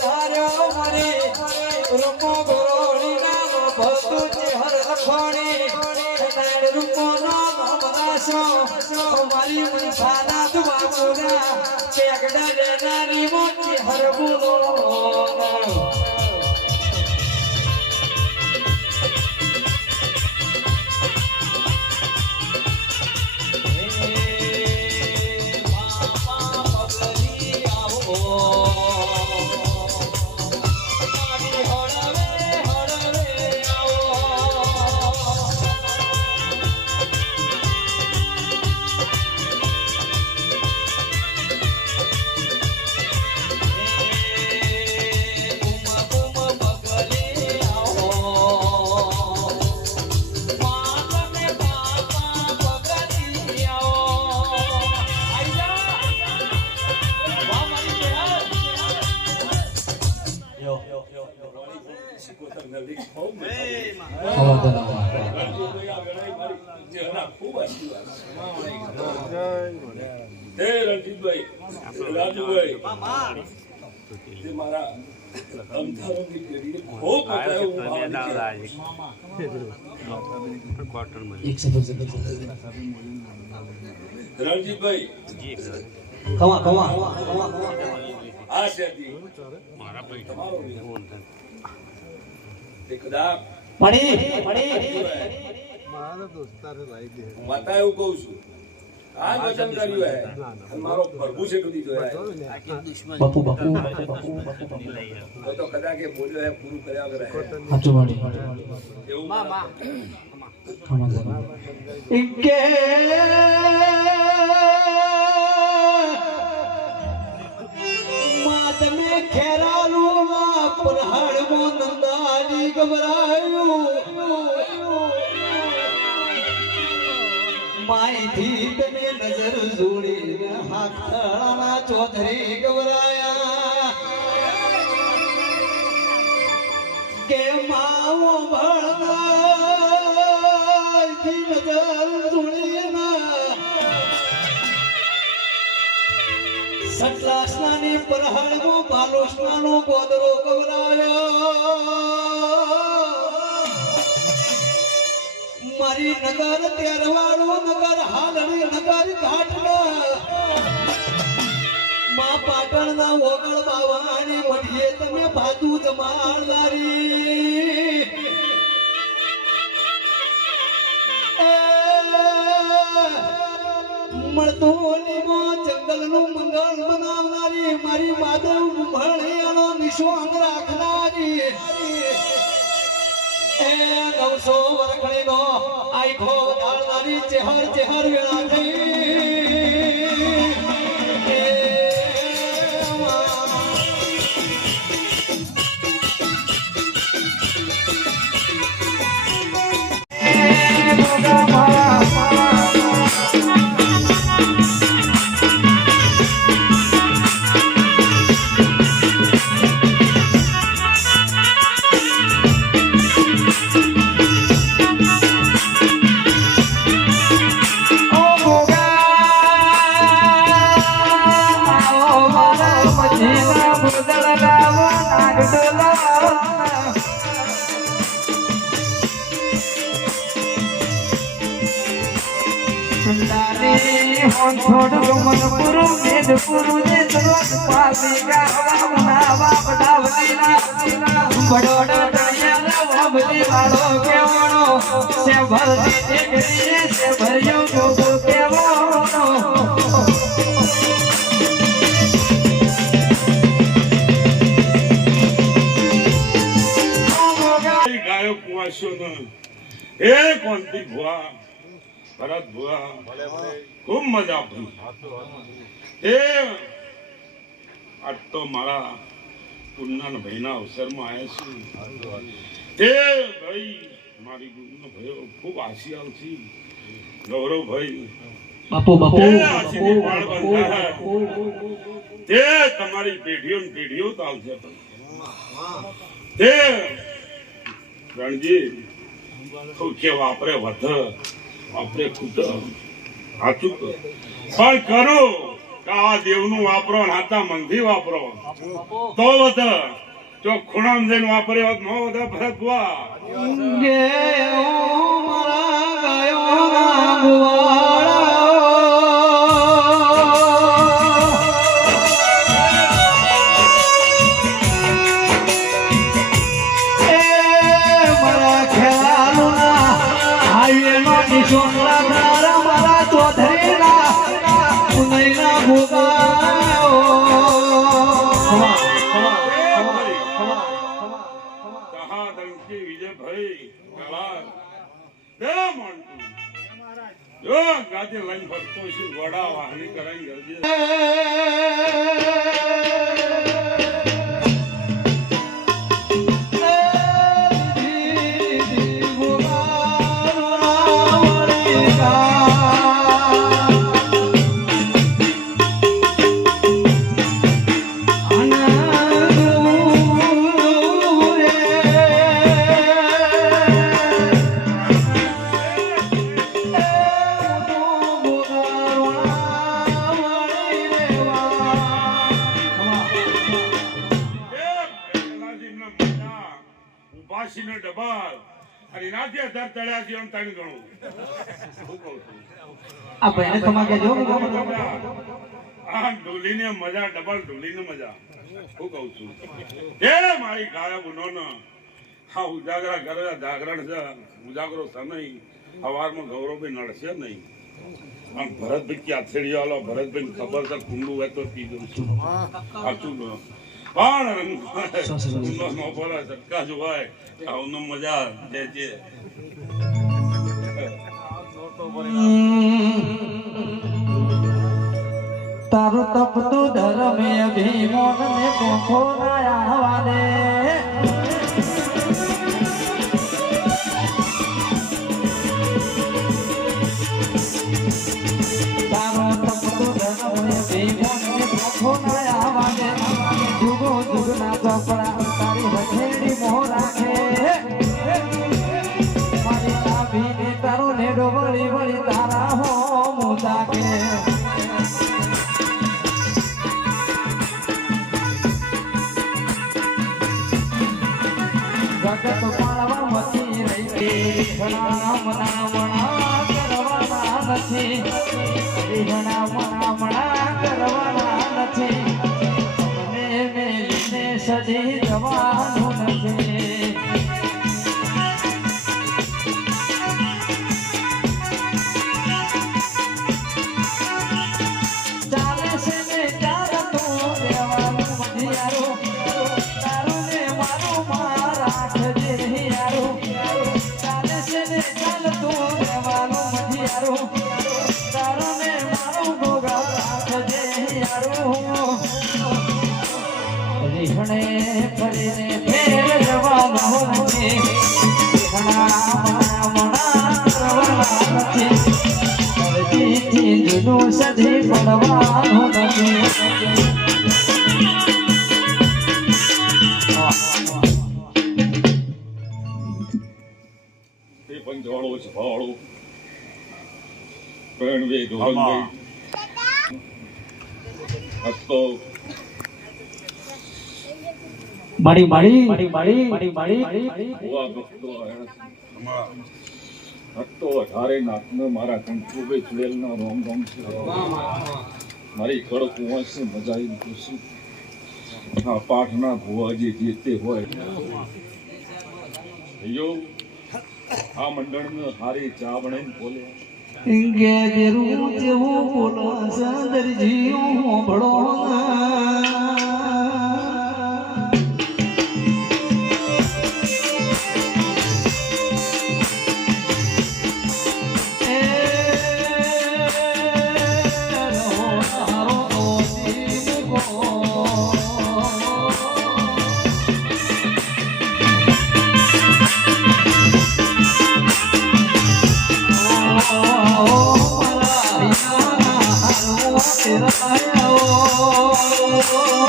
પધાર્યો મારી રૂપો ગોળીના ભક્તો ચહેર લખોણી નાડ રૂપો નો મરાશો મારી મનસાના દુઆ કે અગડા લેનારી મોતી હર બોલો રણજીતભાઈ આ છે મારા ભાઈ તમારો મારા દોસ્તારે લાવી દે માતા એવું કહું છું આ વચન કર્યું હે મારો પ્રભુ છે કદી જોયા બાપુ તો કદાચ એ બોલ્યો હે પૂરું કર્યા વગર સાચું વાળી એવું મામા ઇકે માત મે ખેરાલુ ના પરહડ મો નંદારી ગબરાયું માઈ થી તને નજર જોડી હાથળાના ચૌધરી ગબરાયા કે માવો ભળના થી નજર જોડી ના સટલા સ્નાની પરહળમો બાલો સ્નાનો ગોદરો ગબરાયો મારી નગર તેરવાળું નગર હાલડી નગર ઘાટના માં પાટણના ઓગળ બાવાની મઢીએ તમે ભાતું જમાડનારી મળતોલીમાં જંગલનું મંગળ બનાવનારી મારી માધવ ભણિયાનો નિશ્વાંગ રાખનારી એ 900 વરખડીનો આઈખો ધારનારી ચહેર ચહેર વેળા થઈ થોડું મન પુરું વેદ પુરું ને સરોજ પાસી ગાવા બાપ ડાવલીના બડોડ દળિયા વાબલી વાળો કેવણો સે ભરતી દેખરી સે ભર્યો ગોગો કેવણો ગાયો કુવાશો ન એ કોંતી ભુવા ભરત ભુવા ખૂબ મજા પડી એ આજ તો મારા પુન્ના ભાઈના અવસરમાં આવ્યા છે એ ભાઈ મારી ગુરુનો ભાઈઓ ખૂબ આશીર્વાદ છે ગૌરવ ભાઈ બાપુ તે તમારી પેઢીઓ ચાલશે તે રણજી કે વાપરે વધ વાપરે કૂટ સાચું પણ કરો કે આ દેવનું વાપરો ને હાથા મનથી વાપરો તો વધ જો ખૂણામ જઈને વાપરે હોત નો વધ ભરત બુઆ ગે ઓ મારા ગાયો ના ભુવાળા મારા ચોધરીના ઉનૈના ભોગાયો કહા દંકી વિજયભાઈ ગળા દે મોન્ટુ જો ગાજે લઈને ફરતો છે વડા વાહની કરાઈ ગરજે ઉપાસીનો ડબાલ અને એનાથી 18 ચડ્યા છે એમ તણ ગણું આ ભાઈને ખમા કેજો આ ઢોલીને મજા ડબલ ઢોલીને મજા હું કહું છું એ મારી ગાયા બુનોનો હા ઉજાગરા કરે જાગરણ છે ઉજાગરો છે નહીં સવારમાં ગૌરવભાઈ નડશે નહીં આમ ભરતભાઈ ક્યાં થેડી આલો ભરતભાઈ ખબર છે કુંડું હોય તો પી દઉં છું સાચું પણ નો બોલે સરકાર જો હોય આવું મજા જે જે તારું તપતું ધર્મે ભીમોન ને કોખો ના આવાને તારું તપતું ધર્મે ભીમોન ને કોખો ના આવાને જુગો જુગના ચોપડા તારી હથેળી મોહ રાખે મારી નાભીને તારો નેડો વળી વળી તારા હો મોજા કે જગત પાળવા મથી રહી ઘણા મનામણા કરવાના નથી ઘણા મનામણા કરવાના નથી મને મેલીને સજી જવાનું નથી ચાલે છે ને ચાલ તો દેવાનું મધિયારો તારું ને મારું ચાલે છે ને ચાલ તું રહેવાનું મધિયારું તારું ને મારું ભોગા રાખજે યારું રીહણે ફરીને ફેર જવાનું નથી રીહણા મણા કરવાના નથી ધરતીથી જૂનું સધી પડવાનું નથી પંચવાળો છવાળો પ્રણવે ધોરણભાઈ હસ્તો મારી મારી મારી મારી મારી મારી ભુવા ભક્તો હસ્તો 18 નાથનો મારા કંઠુભાઈ ચુડેલનો રોમ રોમ છે મારી કડક વાંચી મજા આવી ખુશી આ પાઠના ભુવાજી જીતે હોય યો આ મંડળને હારી ચા બનાવીને બોલે ગે જરૂર જેવું બોલો સંદરજીઓ હોબળો Oh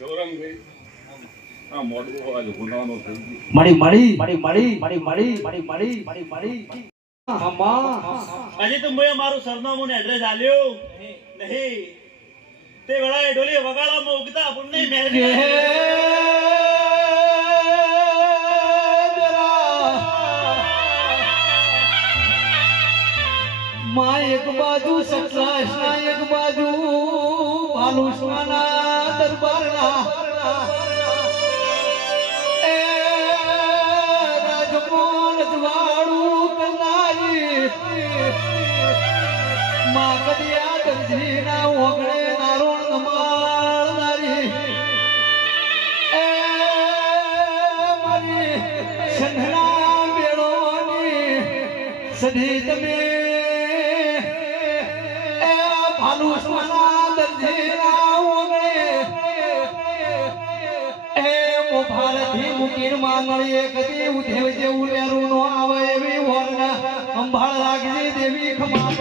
ગૌરંગભાઈ આ મોઢું આજ ગુનાનો થઈ ગયો. મળી મામા હજી તો મેં મારું સરનામું ને એડ્રેસ આલ્યું નહીં તે વેળાએ ઢોલી વગાડામાં ઉગતા પુણ્ય મેળવી માં એક બાજુ સતલાસના એક બાજુ ભાલુસવાના દરબારના એ રાજમોહન જવાળું કરનારી માં કડિયા દરજીના ઓગણે નારોણ નમાળનારી એ મારી સંઘના બેડોની સધી તમે ભાલુસવાના દરજીના ઓગણે એ મો ભારતી મુકીન માંગળીએ કદી ઉધેવ જેવું લેરું નો આવે એવી વરના અંભાળ રાખજે દેવી ખમા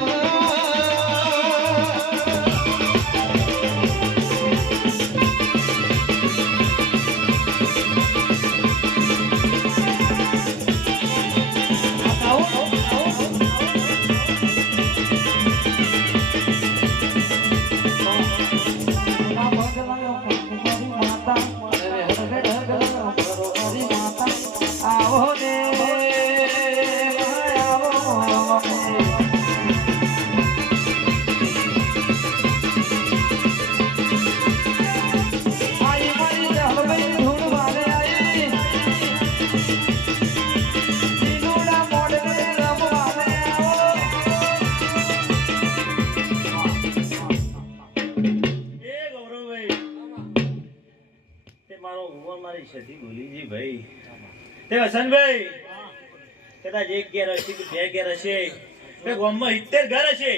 વસંતભાઈ કદાચ એક ઘેર હશે કે બે ઘેર હશે ગામમાં 70 ઘર હશે